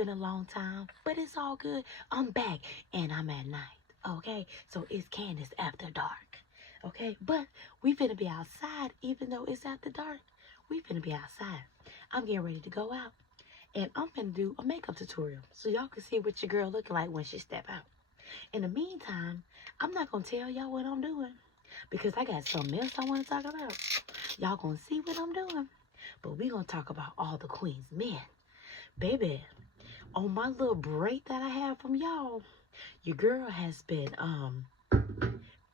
been a long time, but it's all good. I'm back and I'm at night. Okay, so it's Candace after dark. Okay, but we finna be outside even though it's after dark. We finna be outside. I'm getting ready to go out and I'm gonna do a makeup tutorial so y'all can see what your girl looking like when she step out. In the meantime, I'm not gonna tell y'all what I'm doing because I got something else I want to talk about. Y'all gonna see what I'm doing, but we gonna talk about all the queen's men. Baby, on my little break that I have from y'all, your girl has been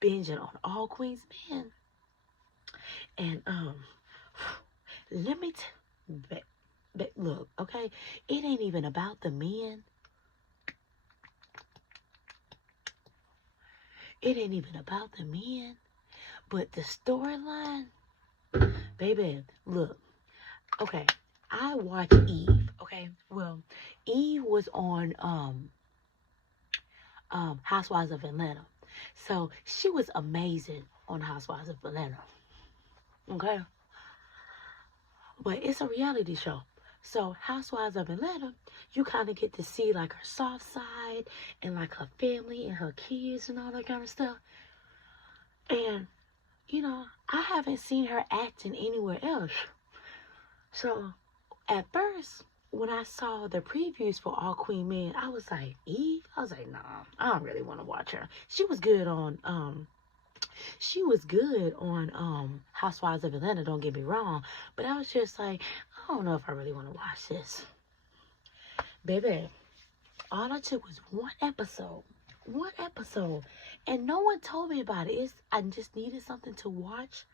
binging on all queen's men. And let me look, okay, it ain't even about the men. It ain't even about the men, but the storyline, baby, look, okay, I watch Eve, okay, well, Eve was on Housewives of Atlanta, so she was amazing on Housewives of Atlanta, okay, but it's a reality show. So Housewives of Atlanta, you kind of get to see like her soft side and like her family and her kids and all that kind of stuff. And, you know, I haven't seen her acting anywhere else. So at first, when I saw the previews for All Queen Men, I was like, Eve? I was like, nah, I don't really want to watch her. She was good on Housewives of Atlanta, don't get me wrong. But I was just like, I don't know if I really want to watch this. Baby, all I took was one episode. And no one told me about it. I just needed something to watch.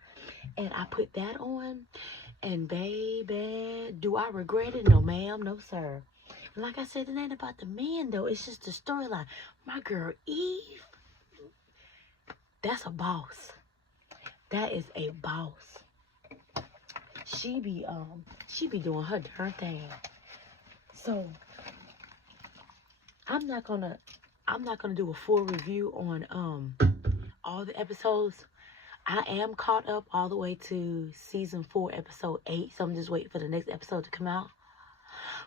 And I put that on. And baby, do I regret it? No, ma'am. No, sir. Like I said, it ain't about the man, though. It's just the storyline. My girl, Eve, that's a boss. That is a boss. She be doing her darn thing. So I'm not gonna do a full review on all the episodes. I am caught up all the way to season 4, episode 8. So I'm just waiting for the next episode to come out.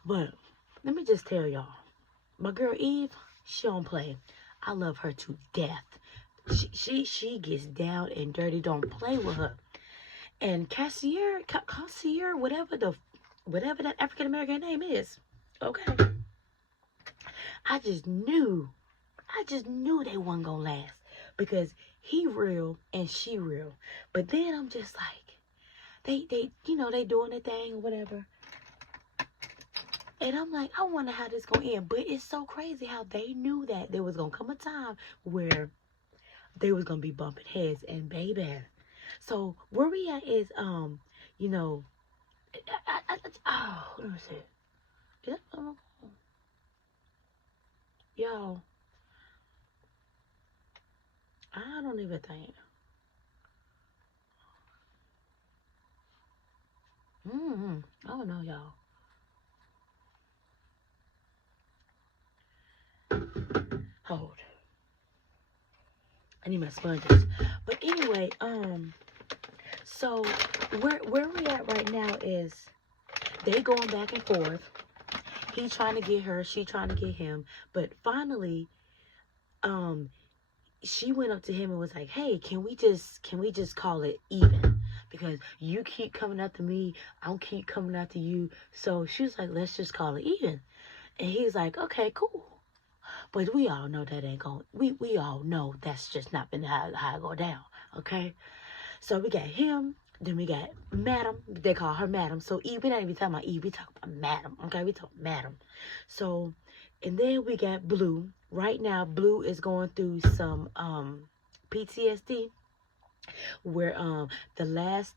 But let me just tell y'all, my girl Eve, she don't play. I love her to death. She gets down and dirty. Don't play with her. And Cassier, whatever that African American name is, okay. I just knew they wasn't gonna last because he real and she real. But then I'm just like, they doing their thing or whatever. And I'm like, I wonder how this gonna end. But it's so crazy how they knew that there was gonna come a time where they was gonna be bumping heads. And baby, so where we at is you know, let me see. Y'all, I don't even think. I don't know, y'all. Hold. I need my sponges. But anyway, so where we at right now is they going back and forth. He trying to get her, she trying to get him. But finally, she went up to him and was like, hey, can we just call it even? Because you keep coming after me, I'll keep coming after you. So she was like, let's just call it even. And he's like, okay, cool. But we all know that ain't going, we all know that's just not been how it go down, okay? So we got him, then we got Madam, they call her Madam. So Eve, we not even talking about Eve, we talking about Madam, okay? We talking Madam. So, and then we got Blue. Right now, Blue is going through some PTSD, where the last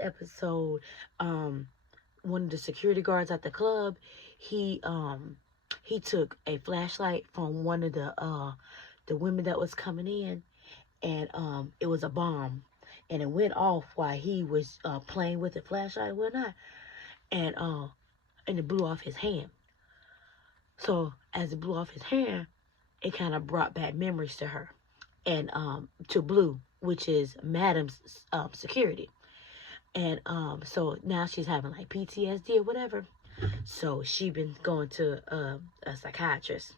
episode, one of the security guards at the club, he took a flashlight from one of the women that was coming in, and it was a bomb, and it went off while he was playing with the flashlight and whatnot, and it blew off his hand. So as it blew off his hand, it kind of brought back memories to her and to Blue, which is Madam's security. And so now she's having like PTSD or whatever. So she been going to a psychiatrist.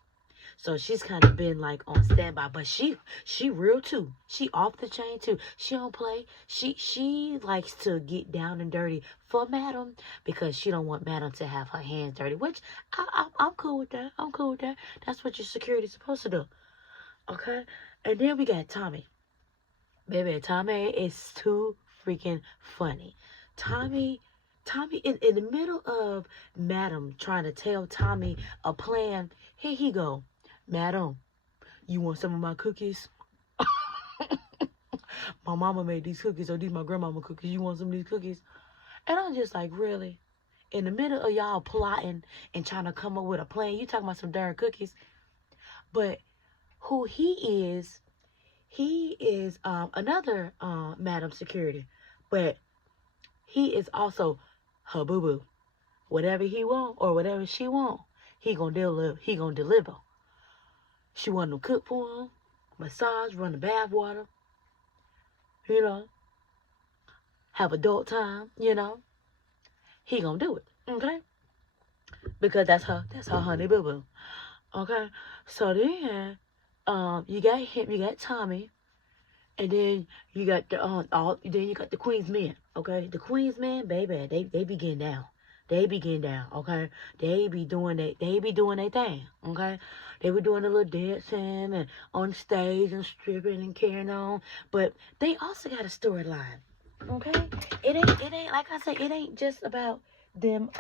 So she's kind of been like on standby, but she real too. She off the chain too. She don't play. She likes to get down and dirty for Madam because she don't want Madam to have her hands dirty. Which I'm cool with that. I'm cool with that. That's what your security's supposed to do. Okay. And then we got Tommy. Baby, Tommy is too freaking funny. Tommy in the middle of Madam trying to tell Tommy a plan. Here he go. Madam, you want some of my cookies? My mama made these cookies, or these my grandmama cookies. You want some of these cookies? And I'm just like, really? In the middle of y'all plotting and trying to come up with a plan, you talking about some darn cookies? But who he is another Madam Security, but he is also her boo-boo. Whatever he want or whatever she want, he gonna deliver. She want him to cook for him, massage, run the bath water, you know, have adult time, you know. He gonna do it, okay? Because that's her honey boo boo. Okay? So then you got him, you got Tommy, and then you got the Queen's men, okay? The Queen's men, baby, they be getting down. They be getting down, okay? They be doing their thing, okay? They were doing a little dancing and on stage and stripping and carrying on. But they also got a storyline, okay? It ain't like I said, it ain't just about them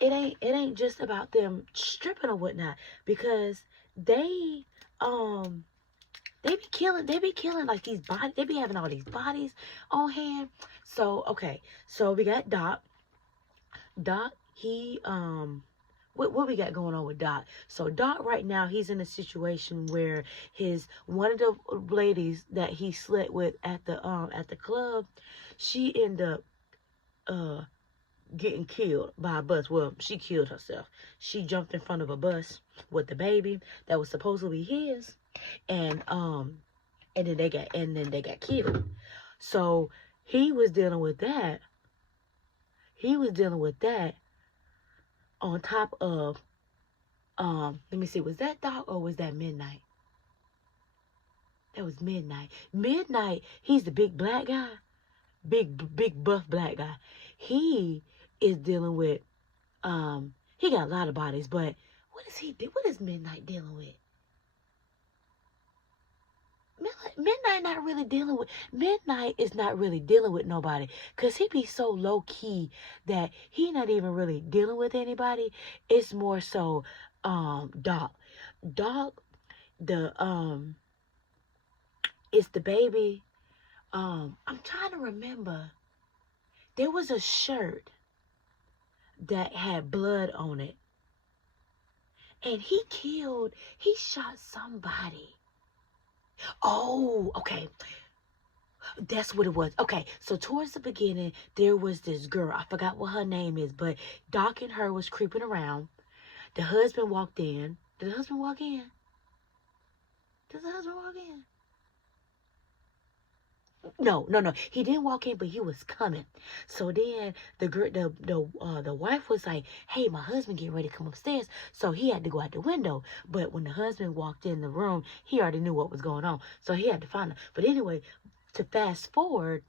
it ain't just about them stripping or whatnot, because they be killing like these bodies. They be having all these bodies on hand. So okay, so we got Doc. He what we got going on with Doc? So Doc right now, he's in a situation where one of the ladies that he slept with at the club, she ended up getting killed by a bus. Well, she killed herself. She jumped in front of a bus with the baby that was supposedly his, and then they got killed. So he was dealing with that. On top of let me see, was that Doc or was that Midnight? That was Midnight. Midnight, he's the big black guy. Big buff black guy. He is dealing with he got a lot of bodies, but what is Midnight dealing with? Midnight is not really dealing with nobody, because he be so low key that he not even really dealing with anybody. It's more so Doc the it's the baby. I'm trying to remember, there was a shirt that had blood on it, and he shot somebody. Oh, okay. That's what it was. Okay, so towards the beginning, there was this girl. I forgot what her name is, but Doc and her was creeping around. The husband walked in. Did the husband walk in? No. He didn't walk in, but he was coming. So then the wife was like, "Hey, my husband getting ready to come upstairs." So he had to go out the window. But when the husband walked in the room, he already knew what was going on. So he had to find her. But anyway, to fast forward,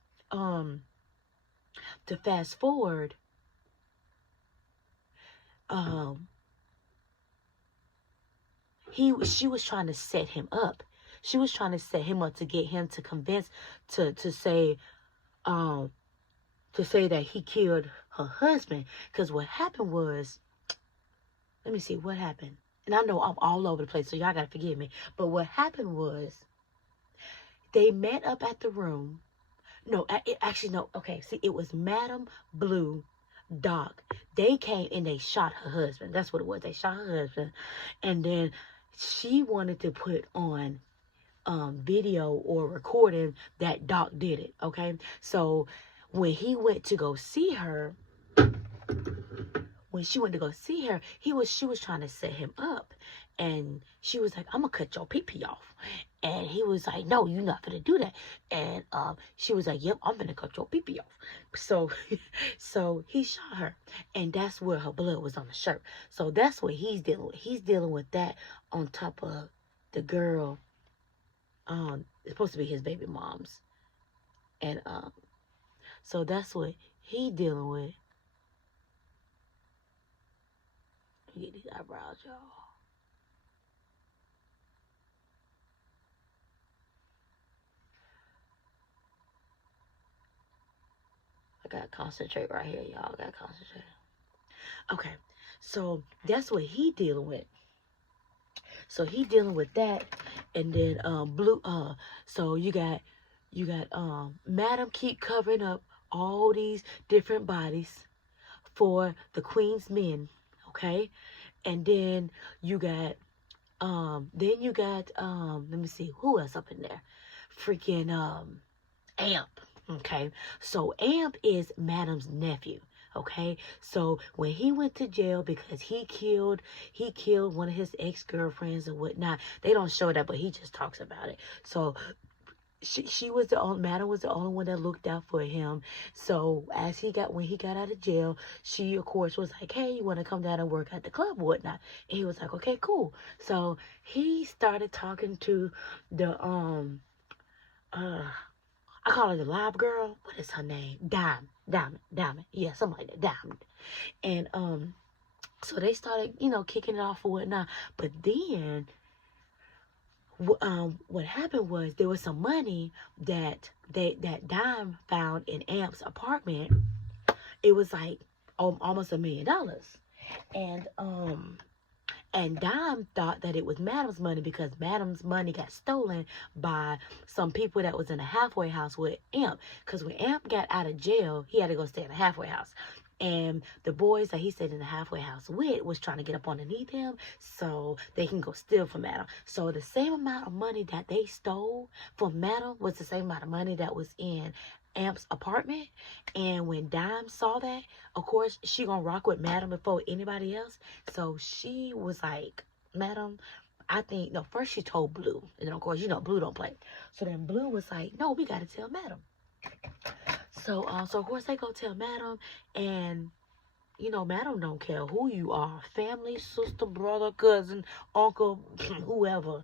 she was trying to set him up. She was trying to set him up to get him to convince to say that he killed her husband. Because what happened was, let me see what happened. And I know I'm all over the place, so y'all gotta forgive me. But what happened was, they met up at the room. No, actually no. Okay, see, it was Madam Blue, Doc. They came and they shot her husband. That's what it was. They shot her husband, and then she wanted to put on video or recording that Doc did it. Okay, so when he went to go see her, when she went to go see her, she was trying to set him up. And she was like, I'm going to cut your pee-pee off. And he was like, no, you're not going to do that. And she was like, yep, I'm going to cut your pee-pee off. So, so he shot her. And that's where her blood was on the shirt. So that's what he's dealing with. He's dealing with that on top of the girl. It's supposed to be his baby mom's. And so that's what he dealing with. Let me get these eyebrows, y'all. I gotta concentrate right here, y'all. I gotta concentrate. Okay, so that's what he dealing with. So he dealing with that, and then Blue. So you got Madam keep covering up all these different bodies for the Queen's men, okay? And then you got let me see who else up in there. Freaking Amp, okay? So Amp is Madam's nephew. Okay, so when he went to jail because he killed one of his ex-girlfriends and whatnot. They don't show that, but he just talks about it. So she was the only, Madam was the only one that looked out for him. So when he got out of jail, she of course was like, hey, you want to come down and work at the club or whatnot? And he was like, okay, cool. So he started talking to the I call her the live girl. What is her name? Diamond. Yeah, something like that. Diamond. And so they started, kicking it off or whatnot. But then what happened was there was some money that Dime found in Amp's apartment. It was like almost $1 million. And Dime thought that it was Madam's money because Madam's money got stolen by some people that was in a halfway house with Amp. Because when Amp got out of jail, he had to go stay in a halfway house. And the boys that he stayed in the halfway house with was trying to get up underneath him so they can go steal from Madam. So the same amount of money that they stole from Madam was the same amount of money that was in Amp's apartment. And when Dime saw that, of course, she gonna rock with Madam before anybody else. So she was like, Madam, I think, no, first she told Blue. And then, of course, Blue don't play. So then Blue was like, no, we gotta tell Madam. So of course, they go tell Madam. And, Madam don't care who you are. Family, sister, brother, cousin, uncle, whoever.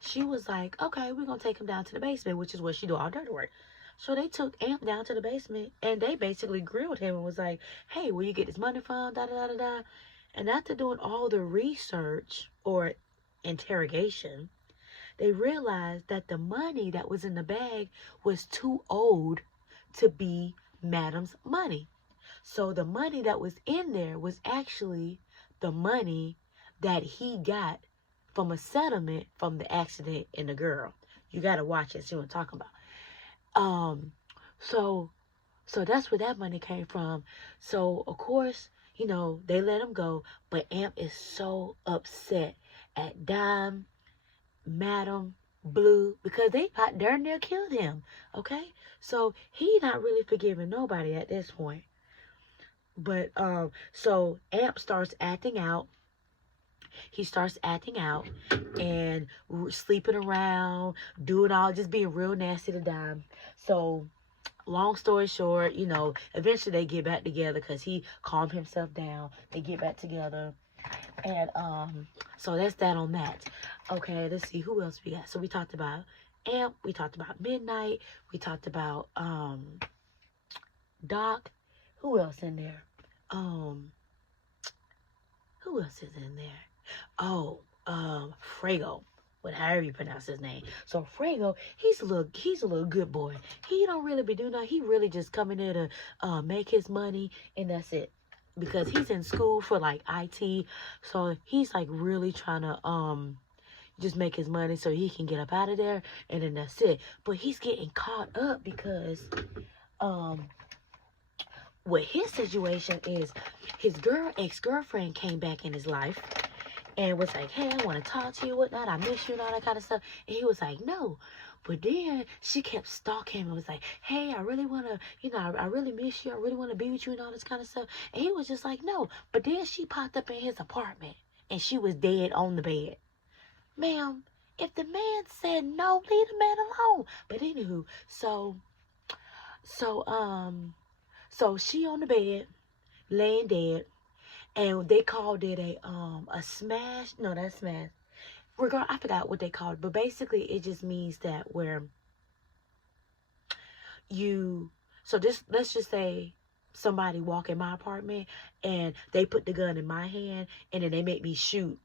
She was like, okay, we're going to take him down to the basement, which is where she do all dirty work. So they took Amp down to the basement, and they basically grilled him and was like, hey, where you get this money from, da-da-da-da-da. And after doing all the research or interrogation, they realized that the money that was in the bag was too old to be Madam's money. So the money that was in there was actually the money that he got from a settlement from the accident in the girl. You gotta watch it, see what I'm talking about. So that's where that money came from. So of course, they let him go, but Amp is so upset at Dime, Madam, Blue, because they about darn near killed him. Okay? So he not really forgiving nobody at this point. But so Amp starts acting out. He starts acting out and sleeping around, doing all, just being real nasty to Dime. So, long story short, eventually they get back together because he calmed himself down. They get back together. And so that's that on that. Okay, let's see who else we got. So we talked about Amp. We talked about Midnight. We talked about Doc. Who else in there? Who else is in there? Oh, Frago, however you pronounce his name. So Frago, he's a little good boy. He don't really be doing that. He really just coming there to make his money, and that's it. Because he's in school for like IT, so he's like really trying to just make his money so he can get up out of there, and then that's it. But he's getting caught up because what his situation is, his ex-girlfriend came back in his life and was like, hey, I want to talk to you, whatnot, I miss you and all that kind of stuff. And he was like, no, But then she kept stalking him and was like, hey, I really want to, I really miss you. I really want to be with you and all this kind of stuff. And he was just like, no. But then she popped up in his apartment and she was dead on the bed. Ma'am, if the man said no, leave the man alone. But anywho, so she on the bed, laying dead, and they called it a smash. No, that's smash. I forgot what they called it, but basically it just means that where let's just say somebody walk in my apartment and they put the gun in my hand and then they make me shoot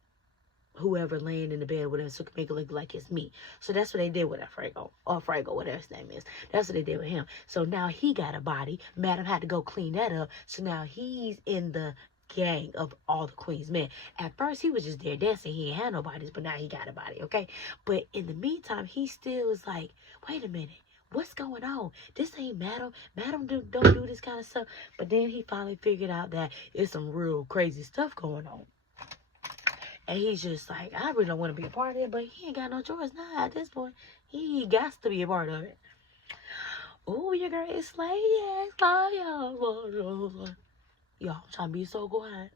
whoever laying in the bed, whatever, so it can make it look like it's me. So that's what they did with Frago, whatever his name is. That's what they did with him. So now he got a body. Madam had to go clean that up. So now he's in the gang of all the Queen's men. At first, he was just there dancing. He ain't had no bodies, but now he got a body, okay? But in the meantime, he still is like, wait a minute. What's going on? This ain't Madam. Madam don't do this kind of stuff. But then he finally figured out that it's some real crazy stuff going on. And he's just like, I really don't want to be a part of it, but he ain't got no choice now at this point. He got to be a part of it. Oh, your girl is slaying. Y'all, I'm trying to be so quiet.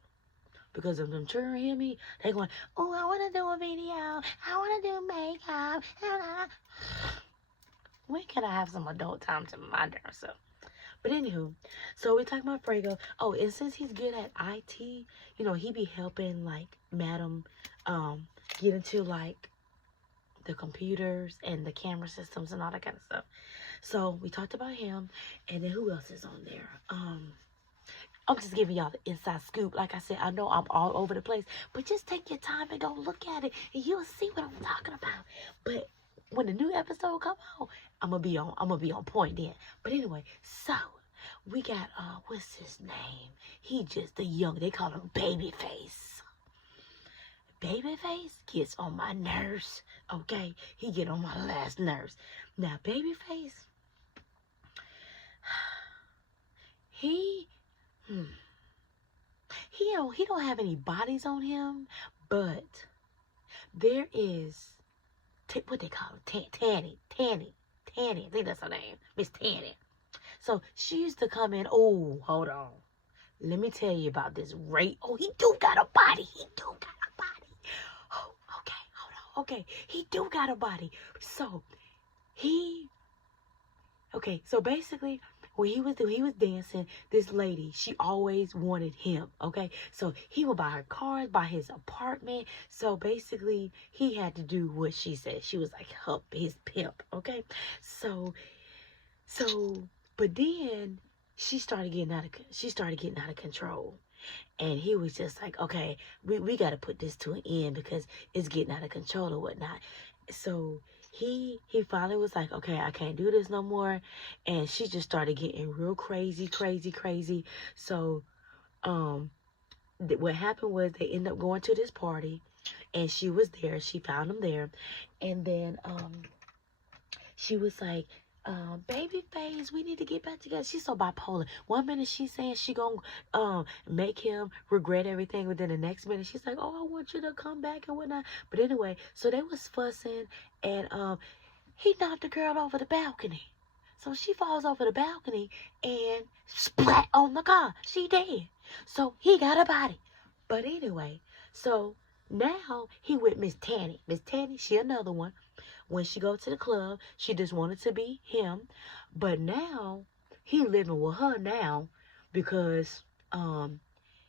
Because if them children hear me, they going, oh, I want to do a video. I want to do makeup. When can I have some adult time to mind myself? But anywho, so we talking about Frago. Oh, and since he's good at IT, he be helping like Madam get into like the computers and the camera systems and all that kind of stuff. So we talked about him, and then who else is on there? I'm just giving y'all the inside scoop. Like I said, I know I'm all over the place, but just take your time and go look at it, and you'll see what I'm talking about. But when the new episode come out, I'm gonna be on point then. But anyway, so we got what's his name? He just they call him Babyface. Babyface gets on my nerves. Okay, he get on my last nerves. Now Babyface, he don't have any bodies on him, but there is what they call it, Tanny. I think that's her name, Miss Tanny. So she used to come in. Oh, hold on. Let me tell you about this Ray. Oh, he do got a body. Oh, okay, hold on. Okay, he do got a body. So so basically, when he was dancing, this lady, she always wanted him, okay? So he would buy her cars, buy his apartment. So basically, he had to do what she said. She was like his pimp, okay? So, but then she started getting out of control. And he was just like, okay, we got to put this to an end because it's getting out of control or whatnot. So he finally was like, okay, I can't do this no more. And she just started getting real crazy. So what happened was they ended up going to this party, and she was there. She found him there. And then she was like, Babyface, we need to get back together. She's so bipolar. One minute she's saying she gonna make him regret everything, but then the next minute she's like, oh, I want you to come back and whatnot. But anyway, so they was fussing, and he knocked the girl over the balcony. So she falls over the balcony and splat on the car. She dead. So he got a body. But anyway, so now he with Miss Tanny. Miss Tanny, she another one. When she go to the club, she just wanted to be him. But now, he living with her now because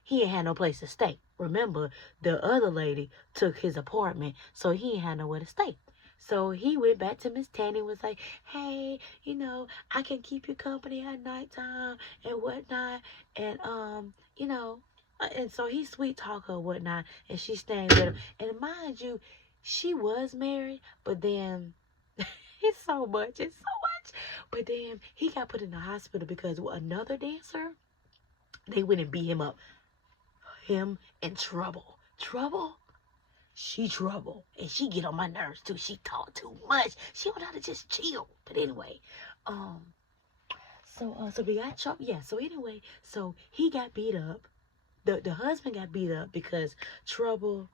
he ain't had no place to stay. Remember, the other lady took his apartment, so he ain't had nowhere to stay. So he went back to Miss Tanny and was like, hey, I can keep you company at nighttime and whatnot. And, and so he sweet talk her and whatnot, and she staying with him. And mind you, she was married, but then it's so much. But then he got put in the hospital because another dancer, they went and beat him up. Him and Trouble. She trouble. And she get on my nerves too. She talk too much. She don't know how to just chill. But anyway, so we got Trouble. Yeah, so anyway, so he got beat up. The husband got beat up because Trouble.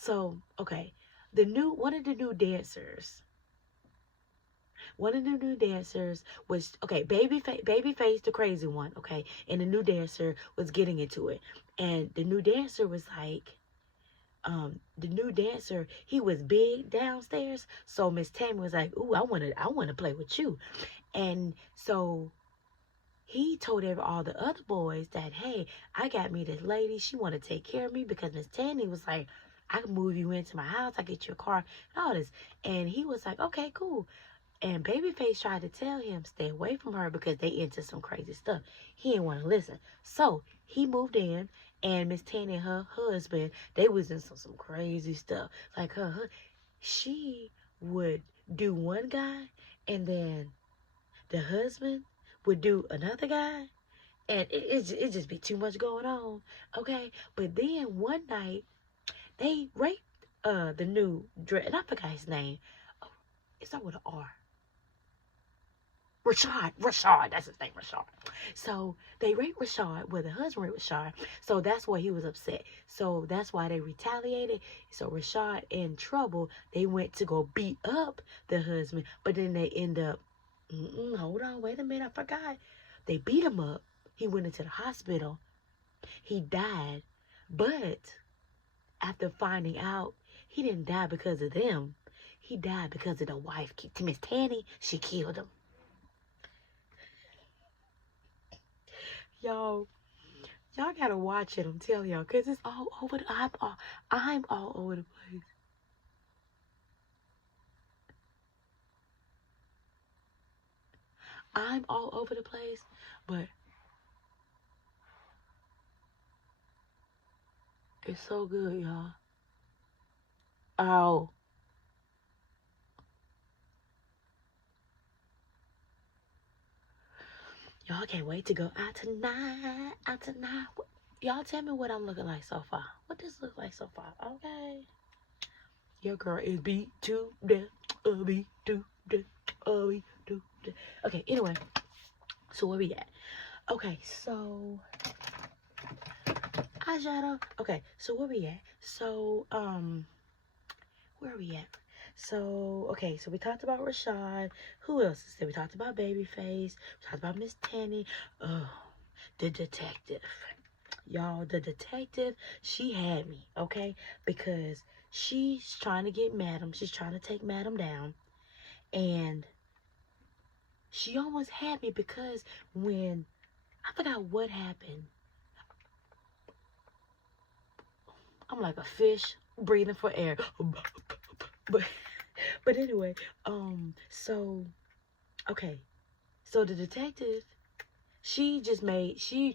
So, okay, one of the new dancers, one of the new dancers was, okay, Babyface, the crazy one, okay, and the new dancer was getting into it. And the new dancer was like, he was big downstairs. So Miss Tammy was like, ooh, I wanna play with you. And so he told all the other boys that, hey, I got me this lady. She want to take care of me, because Miss Tanny was like, I can move you into my house. I get you a car and all this. And he was like, okay, cool. And Babyface tried to tell him, stay away from her because they into some crazy stuff. He didn't want to listen. So he moved in, and Miss Tanny and her husband, they was in some crazy stuff. Like she would do one guy, and then the husband would do another guy, and it just be too much going on, okay? But then one night they raped the new dread, and I forgot his name. Oh, it's not with an R. Rashad, that's his name, Rashad. So they raped Rashad, well, the husband raped Rashad, so that's why he was upset. So that's why they retaliated. So Rashad, in trouble, they went to go beat up the husband, but then they end up, hold on, wait a minute, I forgot. They beat him up. He went into the hospital. He died, but after finding out, he didn't die because of them. He died because of the wife, Miss Tanny. She killed him. Y'all gotta watch it, I'm telling y'all, because it's all over I'm all over the place. I'm all over the place, but it's so good, y'all. Oh. Y'all can't wait to go out tonight. Y'all tell me what I'm looking like so far. What this look like so far, okay? Your girl is beat to death. Beat to death. Beat to death. Okay, anyway. So where we at? Okay, so eyeshadow. Okay, so where we at? So, where are we at? So, okay, so we talked about Rashad. Who else is there? We talked about Babyface. We talked about Miss Tanny. Oh, the detective. Y'all, the detective, she had me, okay? Because she's trying to get Madam. She's trying to take Madam down. And she almost had me because when, I forgot what happened. I'm like a fish breathing for air. But anyway, so, okay. So the detective, she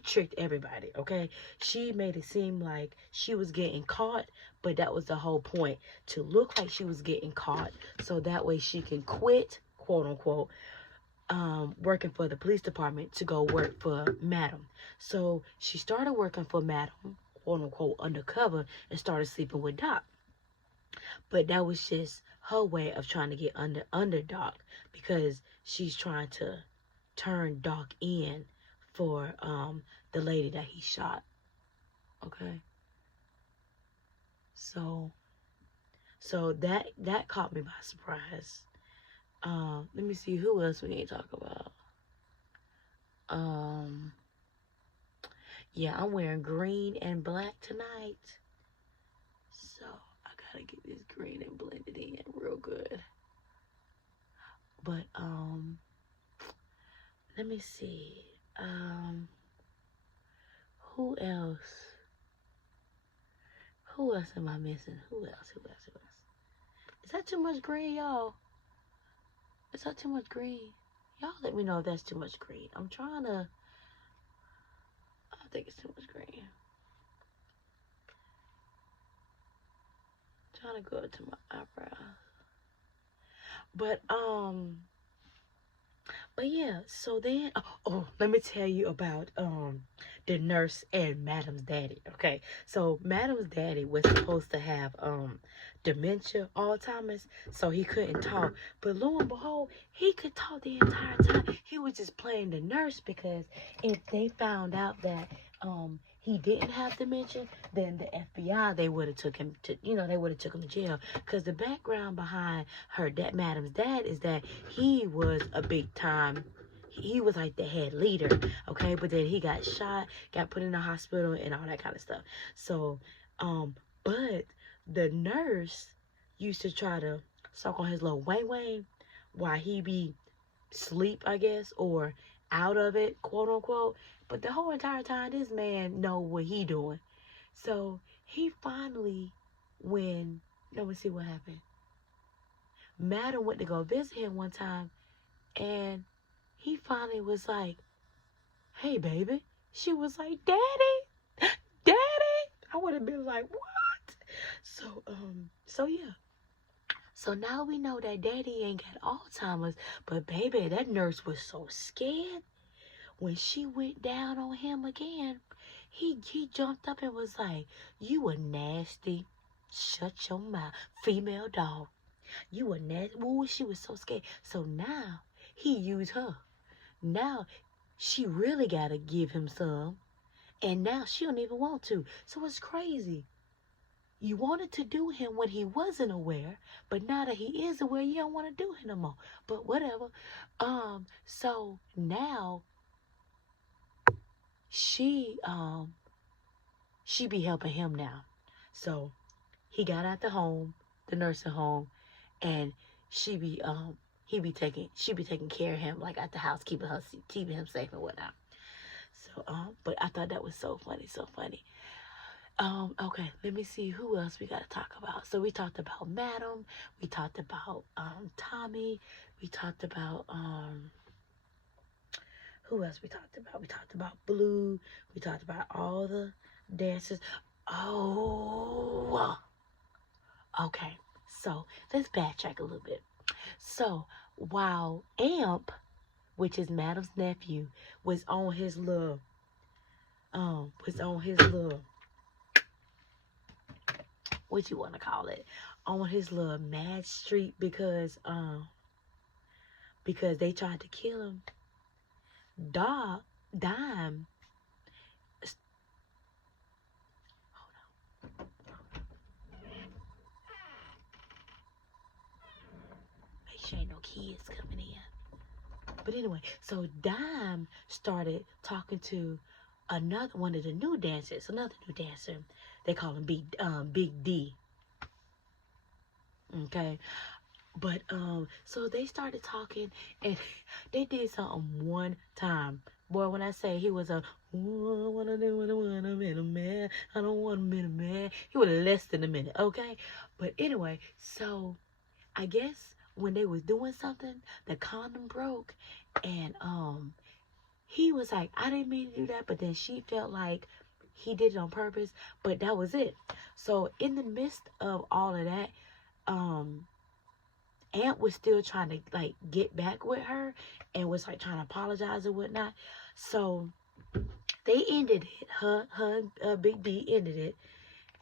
tricked everybody, okay? She made it seem like she was getting caught, but that was the whole point, to look like she was getting caught, so that way she can quit, quote unquote, working for the police department to go work for Madam. So she started working for Madam, quote unquote, undercover, and started sleeping with Doc. But that was just her way of trying to get under Doc, because she's trying to turn Doc in for the lady that he shot. Okay. So that caught me by surprise. Let me see who else we need to talk about. Yeah, I'm wearing green and black tonight. So I gotta get this green and blend it in real good. But let me see. Who else? Who else am I missing? Who else? Is that too much green, y'all? Is that too much green? Y'all let me know if that's too much green. I think it's too much green. I'm trying to go to my eyebrows. But yeah, so then, let me tell you about the nurse and Madam's daddy, okay? So Madam's daddy was supposed to have dementia, Alzheimer's, so he couldn't talk. But lo and behold, he could talk the entire time. He was just playing the nurse, because if they found out that he didn't have dementia, then the FBI, they would have took him to, they would have took him to jail. Because the background behind Madam's dad is that he was a big time, he was like the head leader, okay? But then he got shot, got put in the hospital and all that kind of stuff. So, but the nurse used to try to suck on his little wang while he be sleep, I guess, or out of it, quote unquote. But the whole entire time, this man know what he doing. So he finally, let me see what happened. Madam went to go visit him one time, and he finally was like, "Hey, baby." She was like, "Daddy, Daddy." I would have been like, "What?" So yeah. So now we know that Daddy ain't got Alzheimer's, but baby, that nurse was so scared. When she went down on him again, he jumped up and was like, "You a nasty, shut your mouth, female dog. You a nasty." Ooh, she was so scared. So now he used her. Now she really gotta give him some, and now she don't even want to. So it's crazy. You wanted to do him when he wasn't aware, but now that he is aware, you don't want to do him no more. But whatever. So now she be helping him now. So he got out the nursing home, and she be taking care of him, like at the house, keeping him safe and whatnot. So but I thought that was so funny. Okay, let me see who else we gotta talk about. So we talked about Madam, we talked about Tommy, we talked about who else we talked about? We talked about Blue, we talked about all the dancers. Oh, okay. So let's backtrack a little bit. So while Amp, which is Madam's nephew, was on his little what you want to call it, on his little mad streak because they tried to kill him. Dime, hold on. Make sure ain't no kids coming in. But anyway, so Dime started talking to another one of the new dancers, They call him Big D. Okay. But so they started talking, and they did something one time. Boy, when I say he was "Ooh, I wanna do what I want, I'm in a man. I don't want him in a man." He was less than a minute, okay? But anyway, so I guess when they was doing something, the condom broke, and he was like, "I didn't mean to do that," but then she felt like he did it on purpose, but that was it. So in the midst of all of that, Aunt was still trying to like get back with her and was like trying to apologize and whatnot. So they ended it. Her Big D ended it.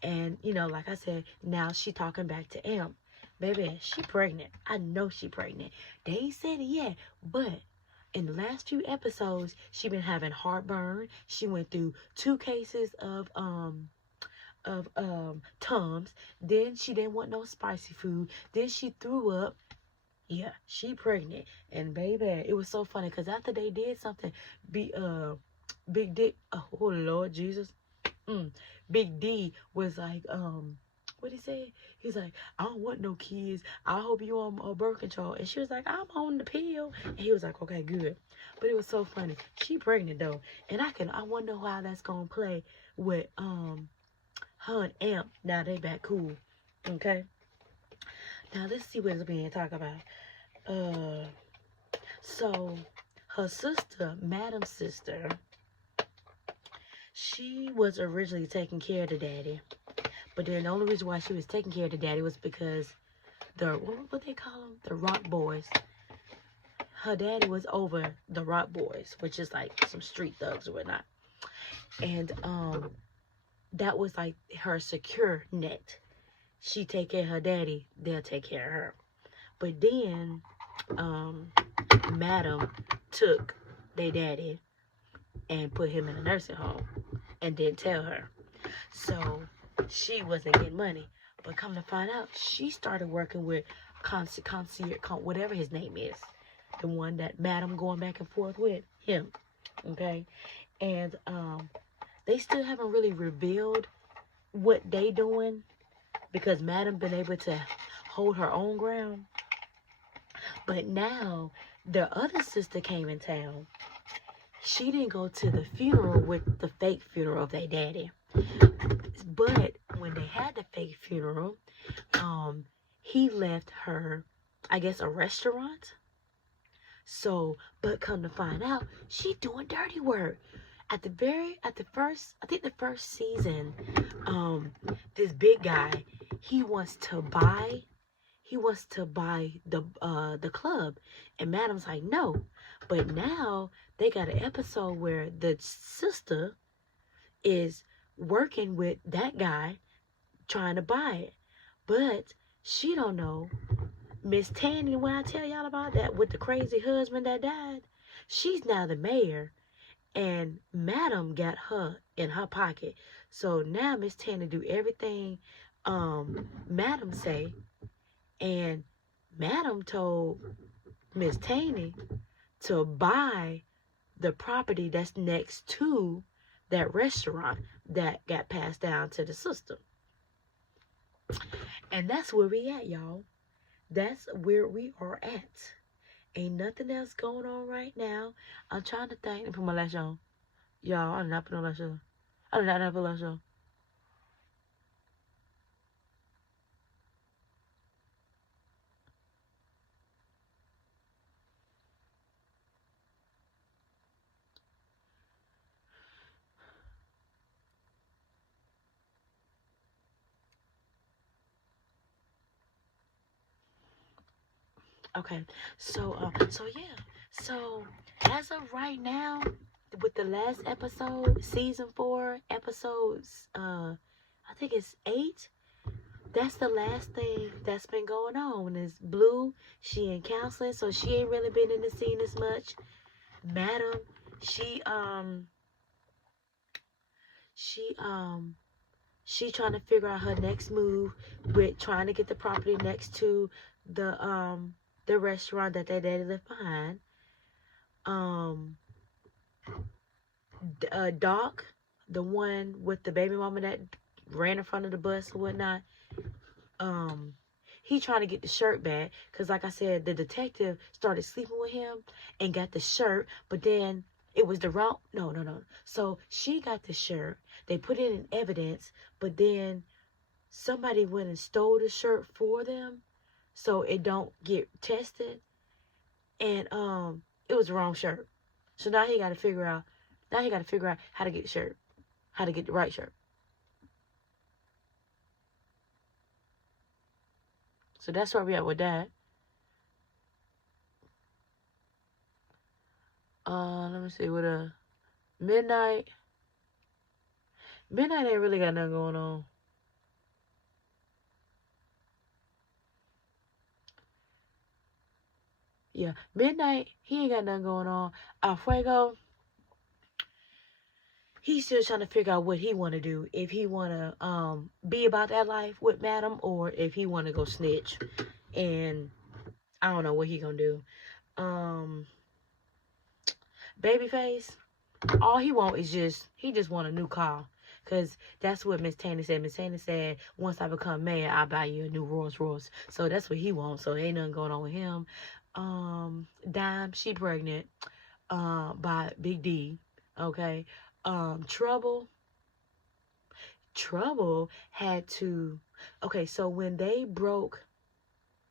And like I said, now she talking back to Amp. Baby, she pregnant. I know she pregnant. They ain't said it yet, but in the last few episodes, she been having heartburn. She went through 2 cases of Tums. Then she didn't want no spicy food. Then she threw up. Yeah, she pregnant. And baby, it was so funny because after they did something, Big Dick, oh Lord Jesus, Big D was like, what he say? He's like, "I don't want no kids. I hope you on birth control." And she was like, "I'm on the pill." And he was like, "Okay, good." But it was so funny. She pregnant though, and I wonder how that's gonna play with her and Amp. Now they back cool, okay. Now let's see what it's being talked about. So her sister, Madam's sister, she was originally taking care of the daddy, but then the only reason why she was taking care of the daddy was because what they call them, the Rock Boys. Her daddy was over the Rock Boys, which is like some street thugs or whatnot, and that was like her secure net. She take care of her daddy, they'll take care of her. But then Madam took their daddy and put him in a nursing home. and didn't tell her. So she wasn't getting money. But come to find out, she started working with concierge, whatever his name is. The one that Madam going back and forth with. Him. Okay? And they still haven't really revealed what they doing because Madam been able to hold her own ground. But now the other sister came in town. She didn't go to the funeral with the fake funeral of their daddy. But when they had the fake funeral, he left her, I guess, a restaurant. So, but come to find out, she doing dirty work. At the first season, this big guy, he wants to buy the club, and Madam's like, no. But now they got an episode where the sister is working with that guy trying to buy it, but she don't know Miss Tanny. When I tell y'all about that with the crazy husband that died, she's now the mayor, and Madam got her in her pocket. So now Miss Tanny do everything Madam say, and Madam told Miss Tanny to buy the property that's next to that restaurant that got passed down to the sister. And that's where we at, y'all. That's where we are at. Ain't nothing else going on right now. I'm trying to think and put my lash on. Y'all, I did not put no lash on. I did not put lash on. Okay, so yeah, so as of right now, with the last episode, season 4 episodes, I think it's 8. That's the last thing that's been going on. Is Blue, she in counseling, so she ain't really been in the scene as much. Madam, she trying to figure out her next move with trying to get the property next to the restaurant that their daddy left behind. Doc, the one with the baby mama that ran in front of the bus or whatnot, he trying to get the shirt back because, like I said, the detective started sleeping with him and got the shirt, but then it was the wrong. No. So she got the shirt. They put it in evidence, but then somebody went and stole the shirt for them, so it don't get tested, and it was the wrong shirt. So now he got to figure out. Now he got to figure out how to get the shirt, how to get the right shirt. So that's where we at with that. Let me see. With a Midnight ain't really got nothing going on. Yeah, Midnight, he ain't got nothing going on. Alfuego, he's still trying to figure out what he want to do. If he want to be about that life with Madam, or if he want to go snitch. And I don't know what he gonna do. Babyface, all he want is he just want a new car. Because that's what Miss Tanny said. Miss Tanny said, once I become mayor, I'll buy you a new Rolls Royce. So that's what he wants. So ain't nothing going on with him. Dime, she pregnant by Big D. Okay. Trouble had to. Okay, so when they broke.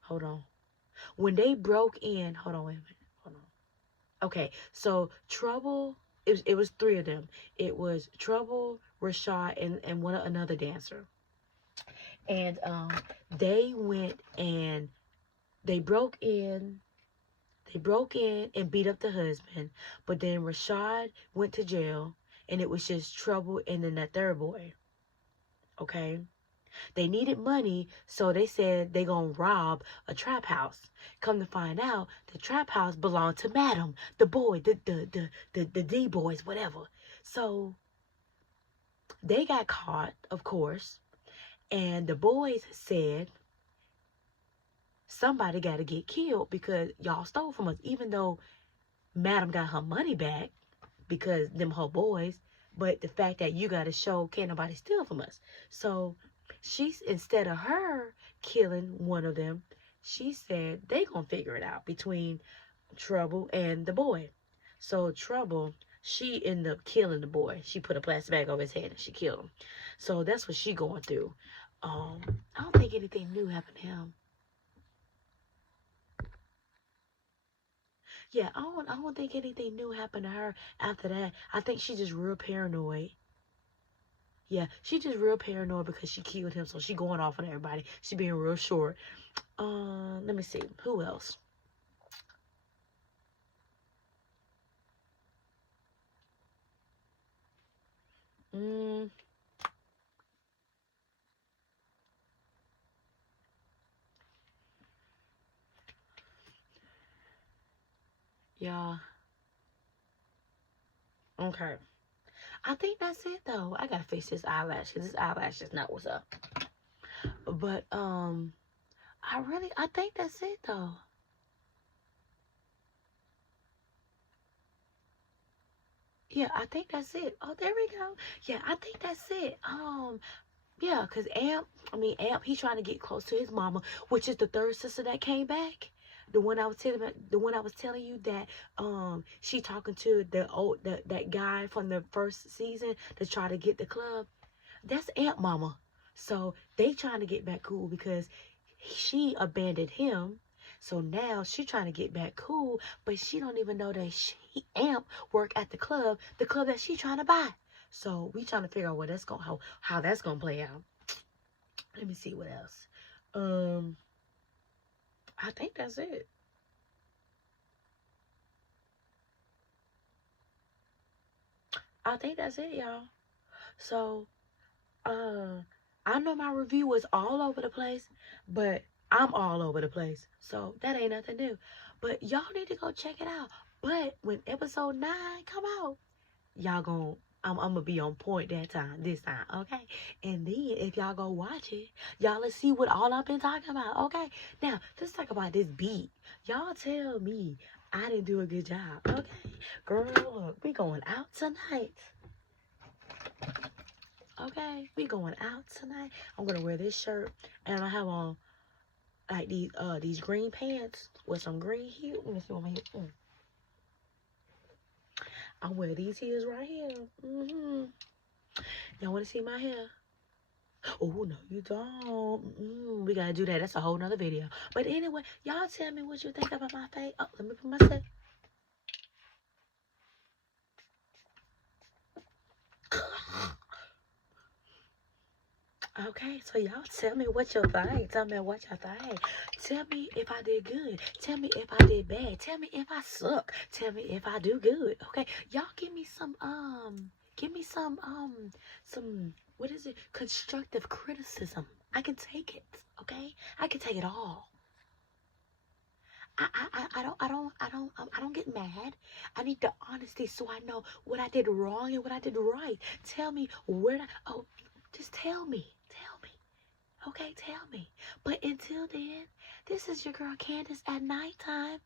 Hold on. When they broke in. Hold on, wait a minute. Hold on. Okay, so Trouble. It was 3 of them. It was Trouble, Rashad, and another dancer. And they went and they broke in. They broke in and beat up the husband. But then Rashad went to jail, and it was just Trouble and then that third boy. Okay? They needed money, so they said they gonna rob a trap house. Come to find out, the trap house belonged to Madam, the boy, the D boys, whatever. So They got caught, of course, and the boys said somebody got to get killed because y'all stole from us. Even though Madam got her money back because them her boys, but the fact that you got to show can't nobody steal from us. So she's, instead of her killing one of them, she said they gonna figure it out between Trouble and the boy. So Trouble, she ended up killing the boy. She put a plastic bag over his head and she killed him. So that's what she going through. I don't think anything new happened to him. Yeah, I don't think anything new happened to her after that. I think she just real paranoid. Yeah, she just real paranoid because she killed him, so she going off on everybody. She being real short. Let me see. Who else? Mm, yeah. Okay. I think that's it though. I gotta fix this eyelash because this eyelash is not what's up. But I think that's it though. Yeah, I think that's it. Oh, there we go. Yeah, I think that's it. Yeah, cause Amp, he's trying to get close to his mama, which is the third sister that came back. The one I was telling you that she talking to that guy from the first season to try to get the club. That's Amp Mama. So they trying to get back cool because she abandoned him. So now she trying to get back cool, but she don't even know that Amp work at the club that she trying to buy. So we trying to figure out what that's gonna how that's gonna play out. Let me see what else. I think that's it. I think that's it, y'all. So I know my review was all over the place, but I'm all over the place. So that ain't nothing new. But y'all need to go check it out. But when episode 9 come out, y'all gon' I'm gonna be on point this time, okay? And then if y'all go watch it, y'all let's see what all I've been talking about, okay? Now, let's talk about this beat. Y'all tell me I didn't do a good job, okay? Girl, look, we going out tonight. Okay, we going out tonight. I'm gonna wear this shirt and I have on like these green pants with some green heels. Let me see what my heels. I wear these heels right here. Y'all wanna see my hair? Oh no, you don't. We gotta do that. That's a whole nother video. But anyway, y'all tell me what you think about my face. Oh, let me put my set. Okay, so y'all tell me what you think. Tell me what you think. Tell me if I did good. Tell me if I did bad. Tell me if I suck. Tell me if I do good. Okay, y'all give me some what is it? Constructive criticism. I can take it. Okay, I can take it all. I don't get mad. I need the honesty so I know what I did wrong and what I did right. Tell me just tell me. Tell me. Okay, tell me. But until then, this is your girl Candace at nighttime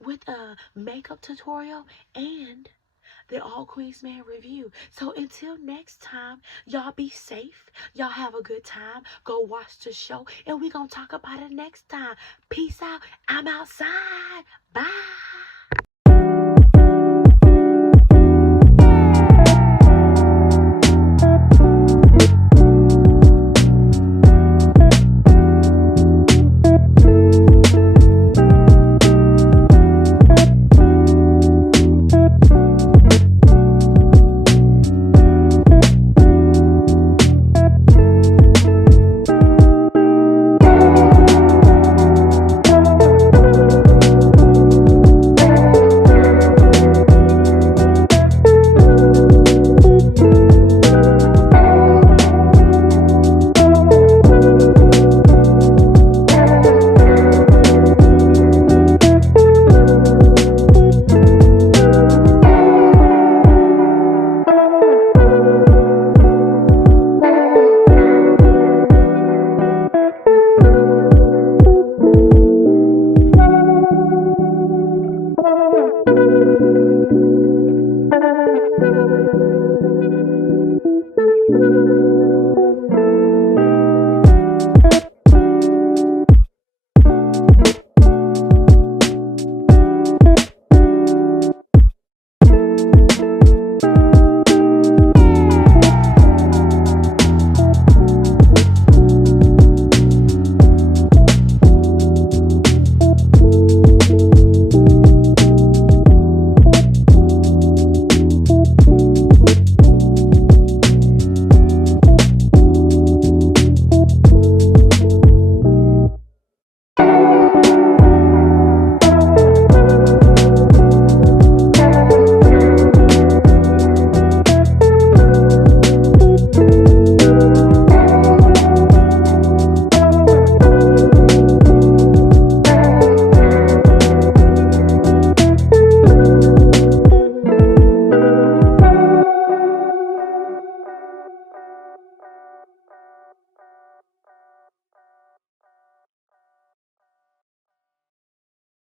with a makeup tutorial and the All Queens Man review. So until next time, y'all be safe. Y'all have a good time. Go watch the show and we gonna talk about it next time. Peace out. I'm outside. Bye.